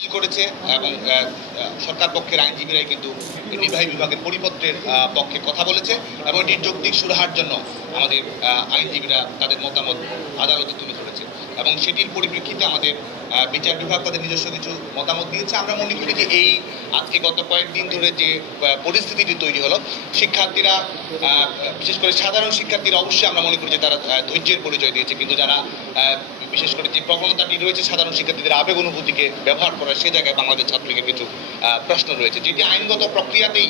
করেছে এবং সরকার পক্ষের আইনজীবীরাই কিন্তু নির্বাহী বিভাগের পরিপত্রের পক্ষে কথা বলেছে এবং এটির যৌক্তিক সুরাহার জন্য আমাদের আইনজীবীরা তাদের মতামত আদালতে তুলে ধরেছে এবং সেটির পরিপ্রেক্ষিতে আমাদের বিচার বিভাগ তাদের নিজস্ব কিছু মতামত দিয়েছে। আমরা মনে করি যে এই আজকে গত কয়েকদিন ধরে যে পরিস্থিতিটি তৈরি হলো, শিক্ষার্থীরা বিশেষ করে সাধারণ শিক্ষার্থীরা অবশ্যই আমরা মনে করি যে তারা ধৈর্যের পরিচয় দিয়েছে, কিন্তু যারা বিশেষ করে যে প্রবণতাটি রয়েছে সাধারণ শিক্ষার্থীদের আবেগ অনুভূতিকে ব্যবহার করা, সে জায়গায় বাংলাদেশ ছাত্রলীগের কিছু প্রশ্ন রয়েছে, যেটি আইনগত প্রক্রিয়াতেই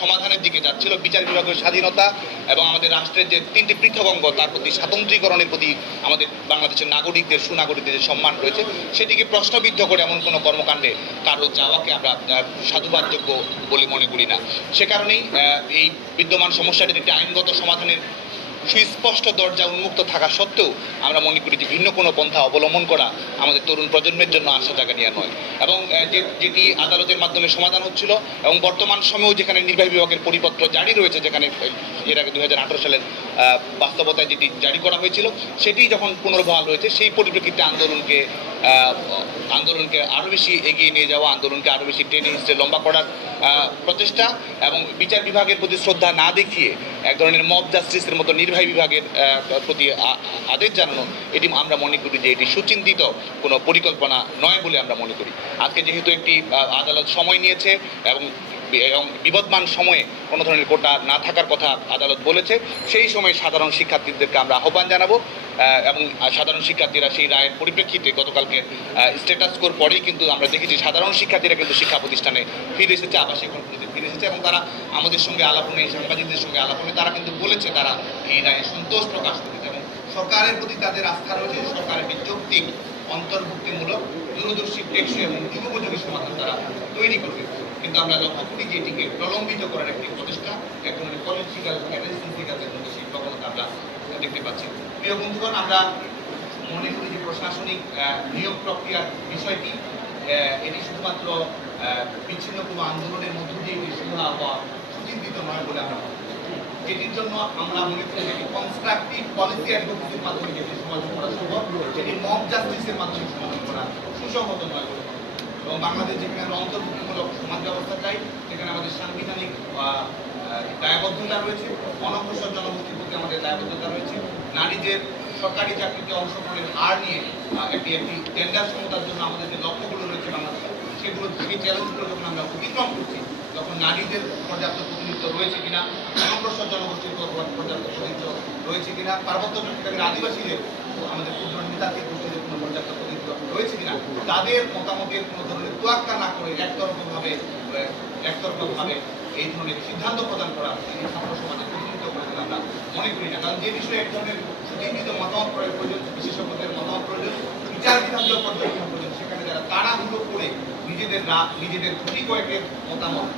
সমাধানের দিকে যাচ্ছিল। বিচার বিভাগের স্বাধীনতা এবং আমাদের রাষ্ট্রের যে তিনটি পৃথক অঙ্গ, তার প্রতি স্বাতন্ত্রীকরণের প্রতি আমাদের বাংলাদেশের নাগরিকদের সুনাগরিকদের যে সম্মান রয়েছে, সেটিকে প্রশ্নবিদ্ধ করে এমন কোনো কর্মকাণ্ডে কারো যাওয়াকে আমরা সাধুবাদযোগ্য বলে মনে করি না। সে কারণেই এই বিদ্যমান সমস্যাটির একটি আইনগত সমাধানের সুস্পষ্ট দরজা উন্মুক্ত থাকা সত্ত্বেও আমরা মনে করি যে ভিন্ন কোনো পন্থা অবলম্বন করা আমাদের তরুণ প্রজন্মের জন্য আশা জায়গা নেওয়া নয়, এবং যেটি আদালতের মাধ্যমে সমাধান হচ্ছিল এবং বর্তমান সময়েও যেখানে নির্বাহী বিভাগের পরিপত্র জারি রয়েছে, যেখানে এর আগে 2018 সালের বাস্তবতায় যেটি জারি করা হয়েছিল, সেটি যখন পুনর্বহাল হয়েছে, সেই পরিপ্রেক্ষিতে আন্দোলনকে আরও বেশি এগিয়ে নিয়ে যাওয়া, আন্দোলনকে আরও বেশি টেনে হিস্ট্রে লম্বা করার প্রচেষ্টা এবং বিচার বিভাগের প্রতি শ্রদ্ধা না দেখিয়ে এক ধরনের মব জাস্টিসের মতো নির্বাহী বিভাগের প্রতি আদেশ জানানো, এটি আমরা মনে করি যে এটি সুচিন্তিত কোনো পরিকল্পনা নয় বলে আমরা মনে করি। আজকে যেহেতু একটি আদালত সময় নিয়েছে এবং বিবদমান সময়ে কোনো ধরনের কোটা না থাকার কথা আদালত বলেছে, সেই সময় সাধারণ শিক্ষার্থীদেরকে আমরা আহ্বান জানাবো এবং সাধারণ শিক্ষার্থীরা সেই রায়ের পরিপ্রেক্ষিতে গতকালকে স্ট্যাটাস স্কোর পরেই কিন্তু আমরা দেখেছি সাধারণ শিক্ষার্থীরা কিন্তু শিক্ষা প্রতিষ্ঠানে ফিরে এসেছে, আবাসিক ফিরে এসেছে এবং তারা আমাদের সঙ্গে আলাপনে, সাংবাদিকদের সঙ্গে আলাপনে তারা কিন্তু বলেছে তারা এই রায়ে সন্তোষ প্রকাশ করেছে এবং সরকারের প্রতি তাদের আস্থা রয়েছে। সরকারের একটি যৌক্তিক, অন্তর্ভুক্তিমূলক, দূরদর্শী, টেকসই এবং যুগোপযোগী সমাধান তারা তৈরি করবে। কিন্তু আমরা লক্ষ্য করি যে এটিকে প্রলম্বিত করার একটি প্রচেষ্টা, এক ধরনের পলিটিক্যাল অ্যানালিসিসের মধ্যে সেই প্রবণতা আমরা দেখতে পাচ্ছি। প্রিয় বন্ধুগণ, আমরা মনে করি যে প্রশাসনিক নিয়োগ প্রক্রিয়ার বিষয়টি এটি শুধুমাত্র বিচ্ছিন্ন কোনো আন্দোলনের মধ্য দিয়ে শুরু হওয়া সুচিন্তিত নয় বলে আমরা মনে করি। যেটির জন্য আমরা মনে করি যে কনস্ট্রাকটিভ পলিসি অ্যাডভোকেসির মাধ্যমে যেটি সমাধান করা সম্ভব, সেটি মব জাস্টিসের মাধ্যমে সমাধান করা সুসংহত নয় বলে। এবং বাংলাদেশ যেখানে অন্তর্ভুক্তিমূলক সমাজ ব্যবস্থা চাই, সেখানে আমাদের সাংবিধানিক দায়বদ্ধতা রয়েছে, অনগ্রসর জনগোষ্ঠীর প্রতি আমাদের দায়বদ্ধতা রয়েছে, নারীদের সরকারি চাকরিতে অংশগ্রহণের হার নিয়ে একটি টেন্ডার সমতার জন্য আমাদের যে লক্ষ্যগুলো রয়েছে বাংলাদেশে, সেগুলো সেই চ্যালেঞ্জগুলো যখন আমরা অতিক্রম করছি, তখন নারীদের পর্যাপ্ত প্রতিনিধিত্ব রয়েছে কিনা, অনগ্রসর জনগোষ্ঠীর পর্যাপ্ত প্রতিনিধিত্ব রয়েছে কিনা, পার্বত্য চট্টগ্রামের আদিবাসীদের, আমাদের ক্ষুদ্র নৃতাত্ত্বিক গোষ্ঠীদের কোনো পর্যাপ্ত প্রতিনিধিত্ব রয়েছে কিনা, তাদের মতামতের কোনো ধরনের তোয়াক্কা না করে একতরফাভাবে এই ধরনের সিদ্ধান্ত প্রদান করা এই ছাত্র সমাজের প্রতিনিধিত্ব করে বলে আমরা মনে করি না। কারণ যে বিষয়ে এক ধরনের সুচিন্তিত মতামত করার প্রয়োজন, বিশেষজ্ঞদের মতামত প্রয়োজন, বিচার বিধানীয় পর্যবেক্ষণ প্রয়োজন, সেখানে যারা তাড়াহুড়ো করে নিজেদের গুটি কয়েকের মতামত,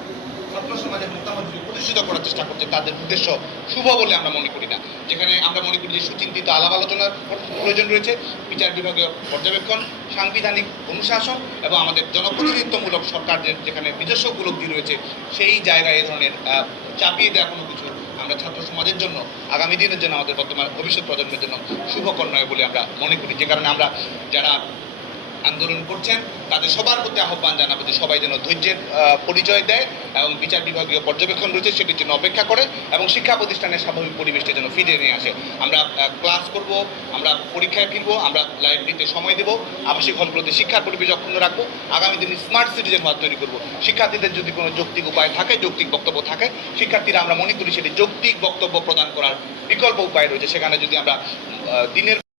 ছাত্র সমাজের মতামত প্রতিষ্ঠিত করার চেষ্টা করছে, তাদের উদ্দেশ্য শুভ বলে আমরা মনে করি না। যেখানে আমরা মনে করি যে সুচিন্তিত আলাপ আলোচনার প্রয়োজন রয়েছে, বিচার বিভাগীয় পর্যবেক্ষণ, সাংবিধানিক অনুশাসন এবং আমাদের জনপ্রতিনিধিত্বমূলক সরকার যেখানে নিজস্ব উপলব্ধি রয়েছে, সেই জায়গায় এই ধরনের চাপিয়ে দেওয়া কোনো কিছু আমরা ছাত্র সমাজের জন্য, আগামী দিনের জন্য, আমাদের বর্তমান ভবিষ্যৎ প্রজন্মের জন্য শুভকর নয় বলে আমরা মনে করি। যে কারণে আমরা যারা আন্দোলন করছেন তাদের সবার প্রতি আহ্বান জানাবো যে সবাই যেন ধৈর্যের পরিচয় দেয় এবং বিচার বিভাগীয় পর্যবেক্ষণ রয়েছে সেটির জন্য অপেক্ষা করে এবং শিক্ষা প্রতিষ্ঠানের স্বাভাবিক পরিবেশটা যেন ফিরিয়ে নিয়ে আসে। আমরা ক্লাস করব, আমরা পরীক্ষায় ফিরবো, আমরা লাইব্রেরিতে সময় দেবো, আবাসিক হলগুলোতে শিক্ষার পরিবেশ অক্ষুণ্ণ রাখবো, আগামী দিনে স্মার্ট সিটিজেন হওয়ার তৈরি করবো। শিক্ষার্থীদের যদি কোনো যৌক্তিক উপায় থাকে, যৌক্তিক বক্তব্য থাকে, শিক্ষার্থীরা আমরা মনে করি সেটি যৌক্তিক বক্তব্য প্রদান করার বিকল্প উপায় রয়েছে। সেখানে যদি আমরা দিনের